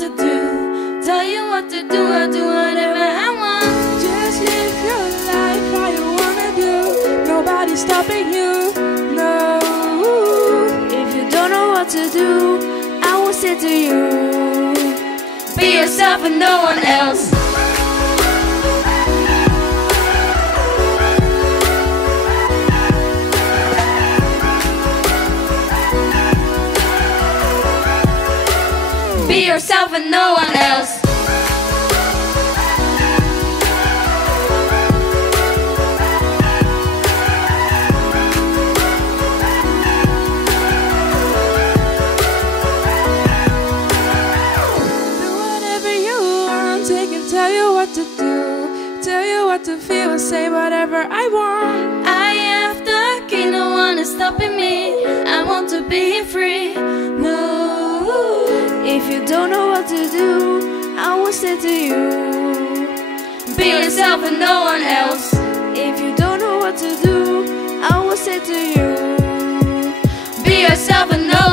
to do, tell you what to do, I'll do whatever I want. Just live your life how you wanna do. Nobody's stopping you, no. If you don't know what to do, I will say to you, be yourself and no one else. Be yourself and no one else. Tell you what to do, tell you what to feel, say whatever I want. I have the key, no one is stopping me. I want to be free. No, if you don't know what to do, I will say to you, be yourself and no one else. If you don't know what to do, I will say to you, be yourself and no